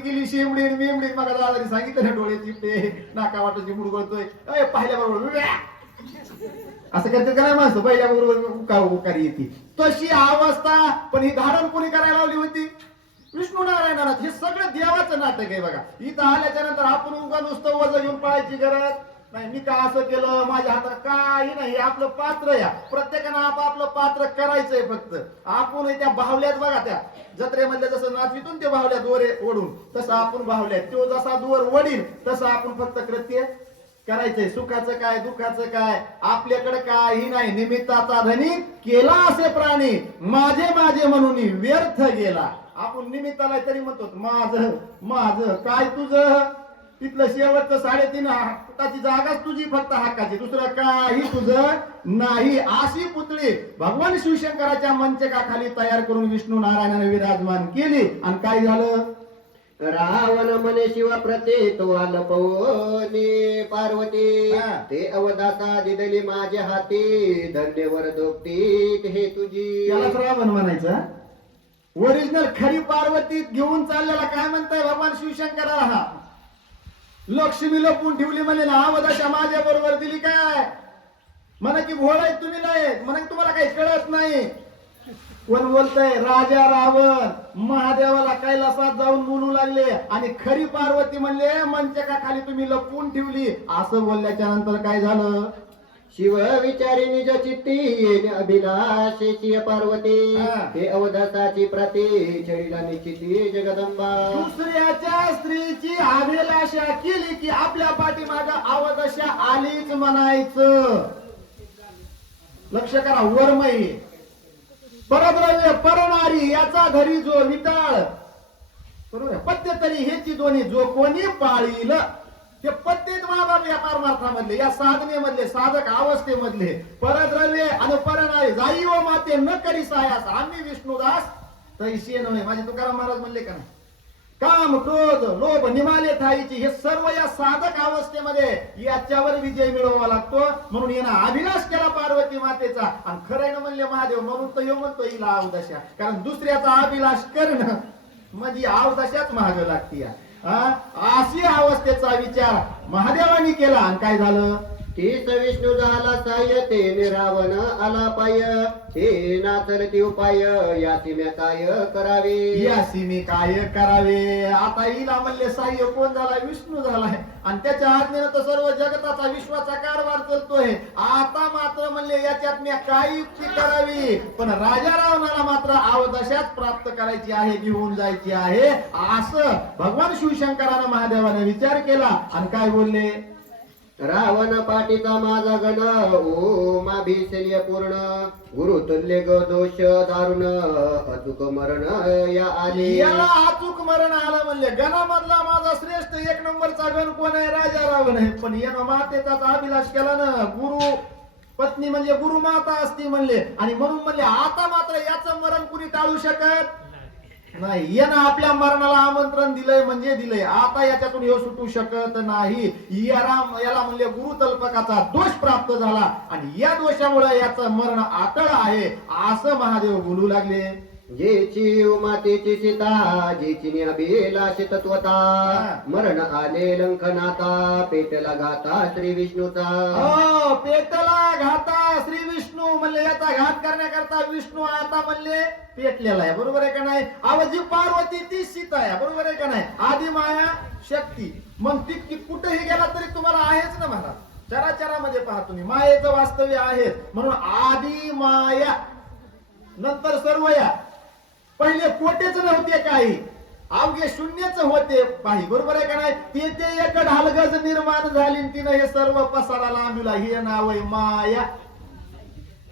केली शेमडी मेमडी मग दादाने सांगितलं ना डोळे चिपटे नाका वाटाची मुडगळतोय पाहिल्याबरोबर असं करते का नाही माणसं पहिल्याबरोबर उकारी येते तशी अवस्था. पण ही धारण कोणी करायला लावली होती? विष्णू नारायणात. हे सगळं देवाचं नाटक आहे बघा. इथं आल्याच्या नंतर आपण उगा नुसतं वजन घेऊन पळायची गरज नाही. मी का असं केलं माझ्या हातात काही नाही. आपलं पात्र या प्रत्येकानं आपापलं पात्र करायचंय. फक्त आपण त्या बाहुल्यात बघा त्या जत्रेमधल्या जसं नाचवितून ते बाहुल्यात दोरे ओढून तसं आपण बाहुल्यात तो जसा दोर वडील तसं आपण फक्त कृत्य करायचंय. सुखाचं काय दुःखाचं काय आपल्याकडे काही नाही. निमित्ताचा धनी केला असे प्राणी माझे माझे म्हणून व्यर्थ गेला. आपण निमित्ताला तरी म्हणतो माझं माझं काय तुझं. तिथलं शेवटचं 3.5 फुटाची जागाच तुझी फक्त हक्काची. दुसरं काही तुझं नाही. अशी पुतळी भगवान शिवशंकराच्या मंचकाखाली तयार करून विष्णू नारायणाने विराजमान केली. आणि काय झालं? रावण म्हणे शिव प्रते तो आलपवने पार्वती ते अवदासा दिदली माझ्या हाती धन्यवर दोक्ती हे तुझी. त्यालाच रावण म्हणायचं. ओरिजिनल खरी पार्वती घेऊन चाललेला काय म्हणताय भगवान शिवशंकराला? हा लक्ष्मी लपून ठेवली म्हणे ना अवदाशा माझ्या बरोबर दिली काय म्हणा की भोळाय तुम्ही नाही म्हणा तुम्हाला काही कळत नाही. कोण बोलतय? राजा रावण महादेवाला कैलासात जाऊन बोलू लागले आणि खरी पार्वती म्हणले मंचकाखाली तुम्ही लपवून ठेवली. असं बोलल्याच्या नंतर काय झालं? शिव विचारी निज चित्ती येणे अभिलाषेची पार्वती हे अवदासाची प्रती छळीला निश्चिती जगदंबा. दुसऱ्याच्या स्त्रीची अभिलाषा केली की आपल्या पाठीमाग अवदशा आलीच म्हणायचं. लक्ष करा. वर्मय परद्रव्य परणारी याचा घरी जो विटाळ बरोबर. पत्ते तरी हेची दोन्ही जो कोणी पाळील ते पत्तेत बाबा या पारमार्थामधले या साधनेमधले साधक अवस्थेमधले परद्रव्य आणि परणारी जाई व माते न करी सायास आम्ही विष्णुदास तैसे नव्हे. माझे तुकाराम महाराज म्हणले का नाही? काम क्रोध लोभ निमाले ठाईची हे सर्व या साधक अवस्थेमध्ये याच्यावर विजय मिळवावा लागतो. म्हणून यांना अभिलाष केला पार्वती मातेचा. आणि खरं म्हणले महादेव म्हणून तर म्हणतो हिला अवदशा. कारण दुसऱ्याचा अभिलाष करणं म्हणजे अवदशाच महाग लागते. अशी अवस्थेचा विचार महादेवानी केला. आणि काय झालं? तीच विष्णू झाला साय ते रावण आला पाय हे नाचलती उपाय याची मी काय करावे. याची मी काय करावे. आता हिला म्हणले साह्य कोण झालाय? विष्णू झालाय. आणि त्याच्या आज्ञेनं तर सर्व जगताचा विश्वाचा कारभार चालतोय. आता मात्र म्हणले याच्यात मी काय युक्ती करावी. पण राजा रावणाला मात्र अवदशाच प्राप्त करायची आहे घेऊन जायची आहे. असं भगवान शिवशंकरानं महादेवाने विचार केला. आणि काय बोलले? रावण पाठीचा माझा गण ओमा भीसेल्य पूर्ण गुरु तुल्य ग दोष दारुण अचूक मरण या आली. याला अचूक मरण आलं म्हणले. गणामधला माझा श्रेष्ठ 1 नंबरचा गण कोण आहे? राजा रावण आहे. पण यानं मातेचा अभिलाष केला ना. गुरु पत्नी म्हणजे गुरु माता असती म्हणले. आणि म्हणून म्हणले आता मात्र याचं मरण कुणी टाळू शकत नाही. यानं आपल्या मरणाला आमंत्रण दिलंय म्हणजे दिलंय. आता याच्यातून हे सुटू शकत नाही. याला म्हणले गुरुतल्पकाचा दोष प्राप्त झाला आणि या दोषामुळे याचं मरण अटळ आहे असं महादेव बोलू लागले. जेची मातेची सीता जेची अभिलाष तत्वता मरण आले लंखनाता पेटला घाता श्री विष्णूचा. पेटला घाता श्री विष्णू म्हणले. याचा घात करण्याकरता विष्णू आता म्हणले पेटलेला आहे. बरोबर आहे का नाही? अवजी पार्वती ती सीता आहे. बरोबर आहे का नाही? आदि माया शक्ती. मग ती कुठेही गेला तरी तुम्हाला आहेच ना महाराज. चराचरामध्ये पहा तुम्ही मायेचं वास्तव्य आहे. म्हणून आदि माया नंतर सर्व या. पहिले कोटेच नव्हते काही अवघे शून्यच होते काही. बरोबर आहे का नाही? ते एक ढालगज निर्माण झाली. तिनं हे सर्व पसाराला आणला. हे नाव आहे माया.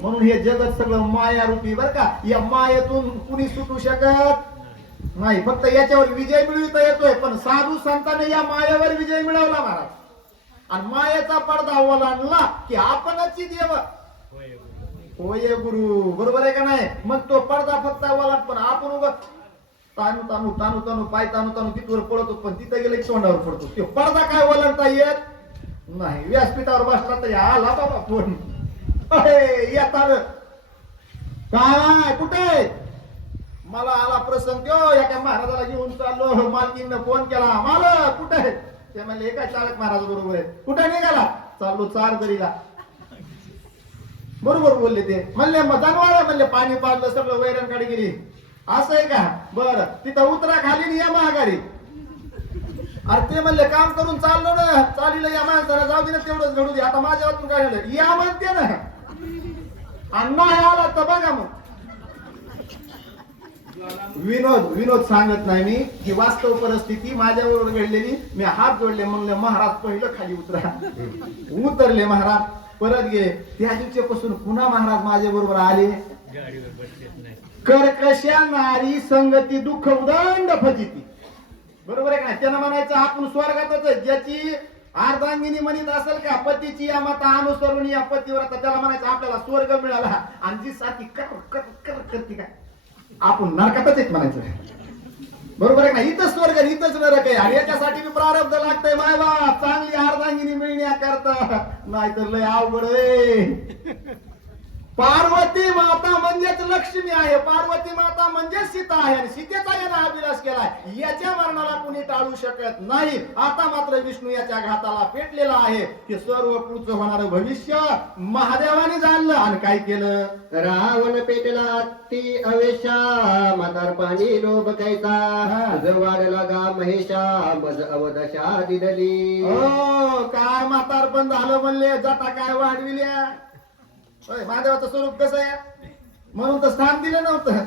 म्हणून हे जगत सगळं माया रूपी. बर का? या मायेतून कुणी सुटू शकत नाही. फक्त याच्यावर विजय मिळविता येतोय. पण साधू संतांनी या मायेवर विजय मिळवला महाराज. आणि मायेचा पडदा ओलांडला की आपणच देव होय गुरु. बरोबर आहे का नाही? मग तो पडदा फक्त ओलांड. पण आपण उगा तानू तानू तानू तानू पाय तानू तानू तिथवर पडतो. पण तिथं गेलं की तोंडावर पडतो. तो पडदा काय ओलांडता येत नाही. व्यासपीठावर बसला तर आला बाबा फोन येतात काय कुठे मला आला प्रसंग त्यो एका महाराजाला घेऊन चाललो, मालकीनं फोन केला, मालक कुठे आहे? ते म्हणले काय चालक महाराज बरोबर आहे. कुठे निघाला? चाललो चारदरीला. बरोबर बोलले ते. म्हणले मग जानवाळा, म्हणले पाणी पाजलं सगळं वैरणकडे गेली. असं आहे का? बरं तिथं उतरा खाली आणि या महागारी. अरे ते म्हणले काम करून चाललो ना, चालीला या माणसाला जाऊ दे ना, तेवढंच घडू दे. आता माझ्या वाटून काय झालं? या म्हणते ना, आणि नाही आला तर बघा मग. विनोद सांगत नाही मी, ही वास्तव परिस्थिती माझ्याबरोबर घडलेली. मी हात जोडले, म्हणले महाराज पहिलं खाली उतरा. उतरले महाराज, परत गेले. त्या दिवशीपासून पुन्हा महाराज माझ्या बरोबर आले. कर्कशा नारी संगती दुःख उदंड फजिती. बरोबर आहे का? त्यानं म्हणायचं आपण स्वर्गातच आहे. ज्याची अर्धांगिनी म्हणत असेल का पतीची या माता अनुसरून या पतिव्रता, त्याला म्हणायचं आपल्याला स्वर्ग मिळाला. आणि जी साथी कर कर कर करते काय, आपण नरकातच एक म्हणायचं. बरोबर आहे ना? इथंच स्वर्ग इथंच नरक आहे. आणि याच्यासाठी मी प्रारब्ध लागतंय माय बाप, चांगली अर्धांगिनी मिळण्याकरता, नाहीतर लय अवघड आहे. पार्वती माता म्हणजेच लक्ष्मी आहे, पार्वती माता म्हणजेच सीता आहे. आणि सीतेचा यानं अभिलाष केलाय, याच्या मरणाला कुणी टाळू शकत नाही. आता मात्र विष्णू याच्या घाताला पेटलेला आहे. हे सर्व पुढचं होणारं भविष्य महादेवाने जाणलं आणि काय केलं? रावण पेटला ती अवेशा, म्हातार पाणी लोभ कैसा, जवाडला गा महेशा, मज अवदशा दिदली. काय म्हातार पण झालं म्हणले, जटा काय वाढविल्या. महादेवाचं स्वरूप कसं आहे म्हणून तर स्थान दिलं नव्हतं.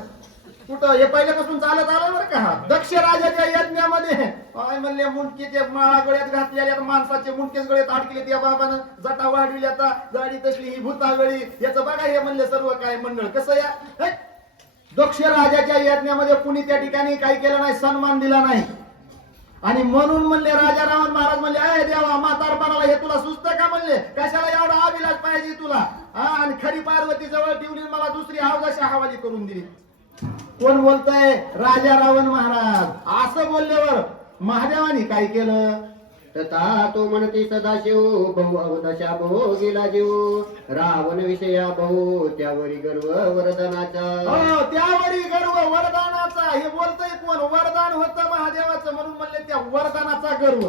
कुठं हे पहिल्यापासून चालत आलं बरं का. दक्ष राजाच्या यज्ञामध्ये काय म्हणले, मुंडकीचे माळा गळ्यात घातलेल्या, माणसाचे मुंडकेच गळ्यात अडकले. त्या बाबानं जटा वाढविली, आता जाडी तसली ही भूतागळी. याचं बघा हे म्हणले सर्व काय मंडळ कसं या. दक्ष राजाच्या यज्ञामध्ये कुणी त्या ठिकाणी काय केलं नाही, सन्मान दिला नाही. आणि म्हणून म्हणले राजा रावण महाराज म्हणले, अरे देवा म्हातारपणाला हे तुला सुचत का? म्हणले कशाला एवढा अभिलाष पाहिजे तुला? आणि खरी पार्वती जवळ ठेवली, मला दुसरी अवदशा हवाली करून दिली. कोण बोलतय? राजा रावण महाराज. असं बोलल्यावर महादेवानी काय केलं? तथा तो म्हणती सदाशिव, बहु अवदशा बहु गेला जीव, रावण विषया बहु त्यावरी गर्व वरदानाचा. त्यावरी गर्व वरदानाचा. हे बोलतय कोण? वरदान होतं महादेवाचं, म्हणून म्हणले त्या वरदानाचा गर्व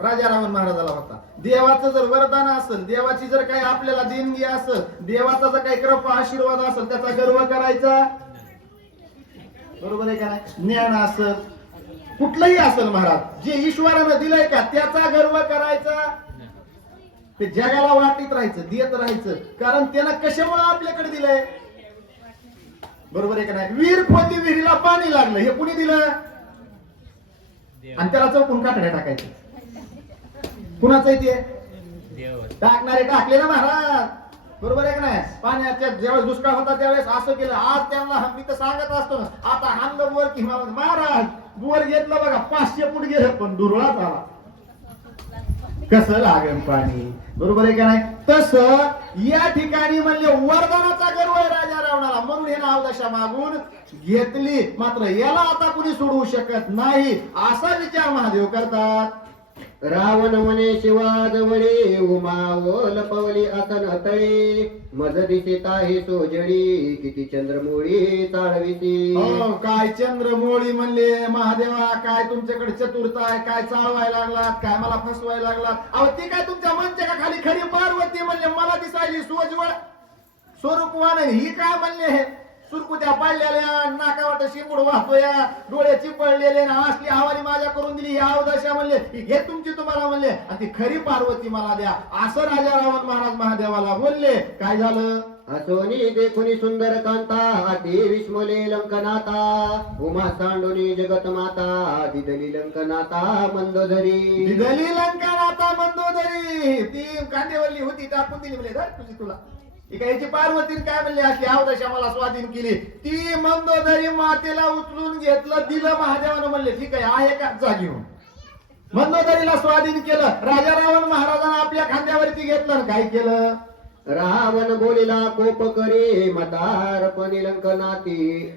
राजा रावण महाराजाला होता. देवाचं जर वरदान असेल, देवाची जर काही आपल्याला देणगी असेल, देवाचा जर काही कृपा आशीर्वाद असेल, त्याचा गर्व करायचा. बरोबर आहे का नाही? ज्ञान असेल, कुठलंही असेल महाराज, जे ईश्वरानं दिलंय का त्याचा गर्व करायचा. ते जगाला वाटीत राहायचं, देत राहायचं. कारण त्यानं कशामुळे आपल्याकडे दिलंय. बरोबर आहे का नाही? विहीर खोदली, विहिरीला पाणी लागलं, हे कुणी दिलं? आणि त्याला चौकून कातड्या टाकायचं. कुणाचं आहे ते? टाकणारे टाकले ना महाराज. बरोबर आहे का नाही? पाण्याच्या ज्यावेळेस दुष्काळ होता त्यावेळेस असं केलं. आज त्यांना मी तर सांगत असतो ना, आता हाणलं बोर की महाराज बोर घेतलं बघा, 500 फूट गेलं पण दुर्ळा झाला. कसं लागेल पाणी. बरोबर आहे का नाही? तसं या ठिकाणी म्हणले वरदानाचा गर्व आहे राजा रावणाला, म्हणून हे अवदशा मागून घेतली. मात्र याला आता कुणी सोडवू शकत नाही, असा विचार महादेव करतात. रावण म्हणे शिवाजवळे, उमा लपवली आसन तळे, मज दिसेता हे सोजळी, किती चंद्रमोळी चाळविती. काय चंद्रमोळी म्हणले महादेवा, काय तुमच्याकडे चतुरता आहे, काय चालवायला लागलात, काय मला फसवायला लागलात. अहो ती काय तुमच्या मनच्या का खाली खरी पार्वती म्हणले, मला दिसायली सोजवळ स्वरूपवान. ही काय म्हणले, सुरकुत्या पाडलेल्या, नाकावाट शिंबूड वाहतोय, डोळे चिपळलेले, असली हवाली माझ्या करून दिली. ही अवदशा म्हणले हे तुमची तुम्हाला म्हणले, आणि ती खरी पार्वती मला द्या, असं राजा रावण महाराज महादेवाला बोलले. काय झालं? असोनी देखुनी सुंदर कांता, अति विस्मले लंकनाता, उमा सांडोनी जगत माता, दिदली लंकनाता मंदोदरी. दिदली लंकनाता मंदोदरी. ती कांदेवरली होती, टाकून दिली म्हणले धर तुझी तुला. याची पार्वतीने काय म्हणले, अशी अवदशा मला स्वाधीन केली. ती मंदोदरी मातेला उचलून घेतलं, दिलं महादेवानं. म्हणले ठीक आहे का, जा घेऊन. मंदोदरीला स्वाधीन केलं. राजा रावण महाराजांना आपल्या खांद्यावरती घेतलं. काय केलं? रावण बोलिला कोप करे, मतारपणी लंकनाती.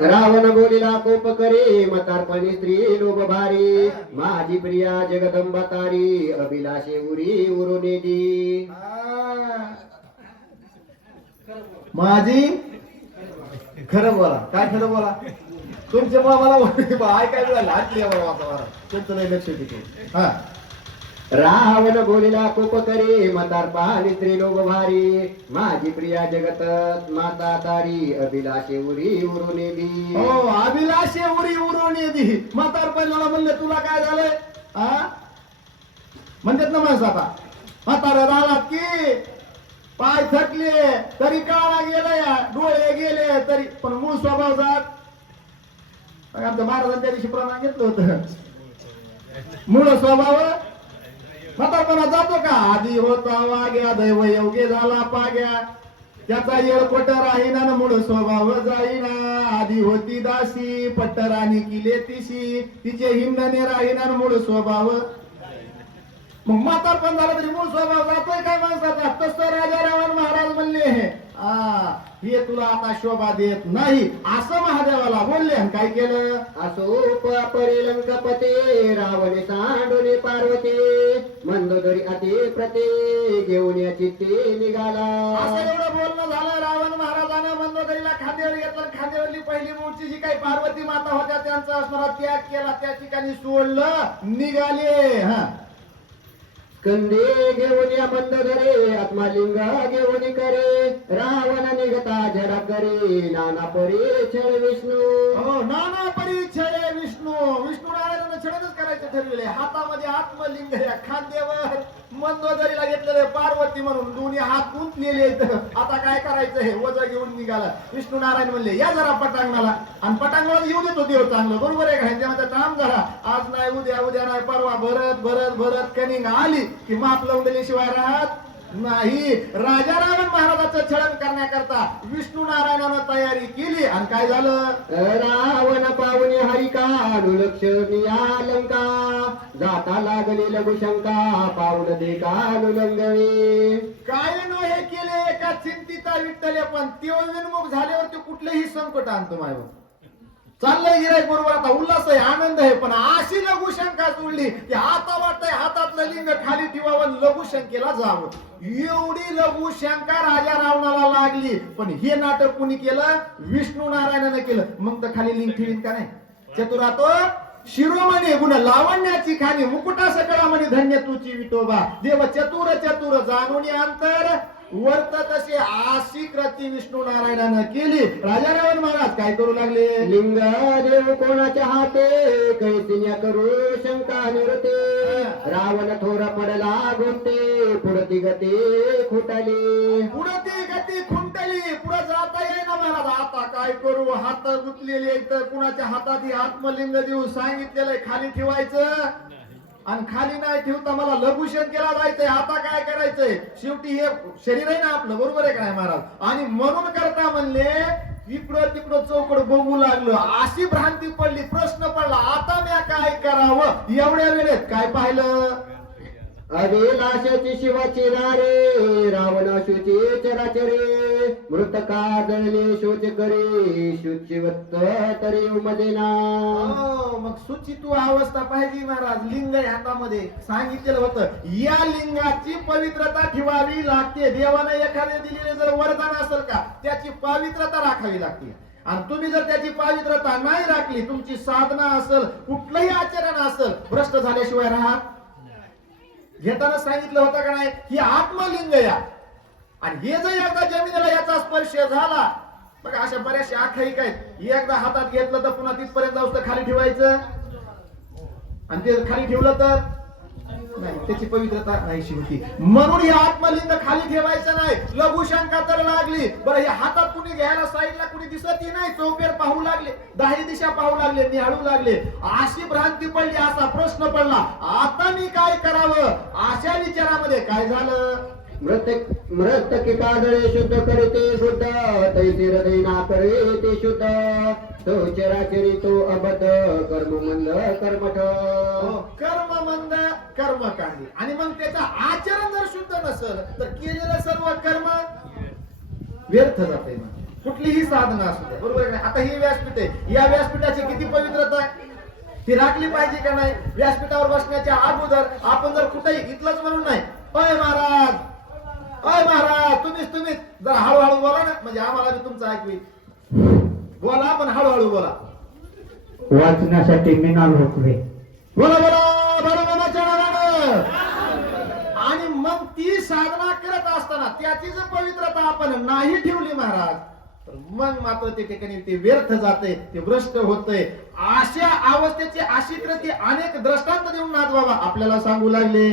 रावण बोलिला कोप करे, मतारपणी स्त्री लोभ भारी, माझी प्रिया जगदंबा तारी, अभिलाषे उरी उरुनेदी. माझी खरं बोला. काय खरं बोला? तुमच्या मला ऐकायला मिळालं आटली वातावरण तुमचं नाही लक्ष तिथे. हा रावण बोलिला कोप करे मतार पाहली त्रिलोक भारी माझी प्रिया जगत माता तारी अभिलाषे उरी उरून दी. हो अभिलाषे उरी उरून येदी. म्हातारपणाला म्हणले तुला काय झालंय? हा म्हणतात ना माणसं आता म्हातारा झाला की पाय थकले तरी काळा गेला डोळे गेले तरी पण मूळ स्वभाव जात. आमच्या महाराजांनी त्या दिवशी प्रमाण घेतलं होतं. मूळ स्वभाव म्हातारपणा जातो का? आधी होता वाग्या दैव योगे झाला पाग्या त्याचा येळपट राहीना न मूळ स्वभाव जाईना. आधी होती दासी पट्टराणी किले तिशी तिचे हिंडणे राहीना न मूळ स्वभाव. मग म्हातारपण झालं तरी मूळ स्वभाव जातोय काय माणसाचा? तसं राजा रावण महाराज म्हणले हे तुला आता शोभा देत नाही असं महादेवाला बोलले. आणि काय केलं? असो परे लंकापते रावणे सांडोने पार्वती मंदोदरी अति प्रते घेऊन याची ते निघाला. असं एवढं बोलणं झालं. रावण महाराजानं मंदोदरीला खांद्यावर घेतलं. खांद्यावरली पहिली मूळची जी काही पार्वती माता होत्या त्यांचा असणारा त्याग केला. त्या ठिकाणी सोडलं निघाले. हा कंदे घेऊन या मंदोदरे आत्मालिंग घेऊन करे रावण निघता जडा करे नाना परी छळ विष्णू. हो नाना परिचय विष्णू. विष्णू नारायणानं छळच करायचं ठरविले. हातामध्ये आत्मलिंग या खांद्यावर मंदोदरीला घेतलेले पार्वती म्हणून दोन्ही हात गुंतलेले. आता काय करायचं हे वज घेऊन निघाला. विष्णू नारायण म्हणले या जरा पटांगणाला. आणि पटांगणाला येऊ देतो देव चांगलं बरोबर आहे का? ह्यांच्यामध्ये थांब जरा आज नाही उद्या उद्या नाही परवा भरत भरत भरत कनिंग आली की माप लावलेल्याशिवाय राहत नाही. राजा रावण महाराजाचं छळन करण्याकरता विष्णू नारायणानं तयारी केली. आणि काय झालं? रावण पावणे हरिका लक्षणीया लंका जाता लागली लघुशंका पाऊल देखा लंगवे. काय न हे केले एका चिंतिता विठ्ठले पण विन्मुख झाल्यावरती कुठलेही संकट आणतो माय. चाललंय गिराईक बरोबर आता उल्हास आहे आनंद आहे पण अशी लघुशंका जुळली की आता वाटतंय हातातलं लिंग खाली ठेवावं लघुशंकेला जावं. एवढी लघुशंका राजा रावणाला लागली. पण हे नाटक कुणी केलं? विष्णू नारायणानं केलं. मग तर खाली लिंग ठेवीन का नाही? चतुरातो शिरोमणी गुण लावण्याची खाणी मुकुटा सकळा म्हणे धन्य तुची विठोबा. देव चतुर चतुर जाणून अंतर वर्त तसे आशी कृती विष्णू नारायणानं केली. राजा रावण महाराज काय करू लागले? लिंग देव कोणाच्या हाते कैसिन्या करू शंका निवृत्ते रावण थोर पडला गोंते पुढती गती खुटाली. पुढती गती खुंटली. पुढे जाता येईना महाराज. आता काय करू? हात गुंतलेले तर कुणाच्या हातात आत्मलिंग देऊ सांगितलेलंय खाली ठेवायचं. आणि खाली नाही ठेवता मला लघुशंकेला जायचंय. आता काय करायचंय? शेवटी हे शरीर आहे ना आपलं बरोबर आहे का नाही महाराज? आणि म्हणून करता म्हणले इकडं तिकडं चौकड बघू लागलं. अशी भ्रांती पडली. प्रश्न पडला आता मी काय करावं? एवढ्या वेळेत काय पाहिलं? अभिलाषाची शिवाची नारे रावण शुची चराचरे मृतका जळले शोच करे शुचिवत्त तरी उमदेना. मग सुची तू अवस्था पाहिजे महाराज. लिंग आहे हातामध्ये सांगितलेलं होतं. या लिंगाची पवित्रता ठेवावी लागते. देवानं एखाद्या दिलेले जर वरदान असेल का त्याची पवित्रता राखावी लागते. आणि तुम्ही जर त्याची पवित्रता नाही राखली तुमची साधना असेल कुठलंही आचरण असेल भ्रष्ट झाल्याशिवाय राहत. घेताना सांगितलं होतं का नाही ही आत्मलिंग या. आणि हे जर एकदा जमिनीला याचा स्पर्श झाला बघा अशा बऱ्याचशा आख्यायिका आहेत. एकदा हातात घेतलं तर पुन्हा तिथपर्यंत जाऊ खाली ठेवायचं. आणि ते खाली ठेवलं तर नाही त्याची पवित्रता नाहीशी होती. म्हणून हे आत्मलिंग खाली ठेवायचं नाही. लघुशंका तर लागली. बरं हे हातात कुणी घ्यायला साईडला कुणी दिसतही नाही. चौफेर पाहू लागले. दाही दिशा पाहू लागले. निहाळू लागले. अशी भ्रांती पडली. असा प्रश्न पडला आता मी काय करावं? अशा विचारामध्ये काय झालं? मृतकी काजळे शुद्ध करते शुद्ध तैसे हृदय ना करे ते शुद्ध तो चराचरी तो अबद्ध कर्म मंद कर्मठ. कर्म मंद कर्मकांडी. आणि मग त्याचं आचरण जर शुद्ध नसेल तर केलेलं सर्व कर्म व्यर्थ जाते. कुठलीही साधना असू दे बरोबर आहे. आता ही व्यासपीठ आहे. या व्यासपीठाची किती पवित्रता आहे ती राखली पाहिजे का नाही? व्यासपीठावर बसण्याच्या अगोदर आपण जर कुठेही इथलंच म्हणून नाही अय महाराज अय महाराज तुम्हीच जरा हळूहळू बोला ना, म्हणजे आम्हाला बी तुमचं ऐकू बोला, पण हळूहळू बोला. वाचण्यासाठी मी नाल होतोय. बोला बरोबराच्या नादानं. आणि मग ती साधना करत असताना त्याची जर पवित्रता आपण नाही ठेवली महाराज, तर मग मात्र ते ठिकाणी ते व्यर्थ जाते, ते भ्रष्ट होते. अशा अवस्थेची अशी कृती अनेक दृष्टांत देऊन नाथ बाबा आपल्याला सांगू लागले.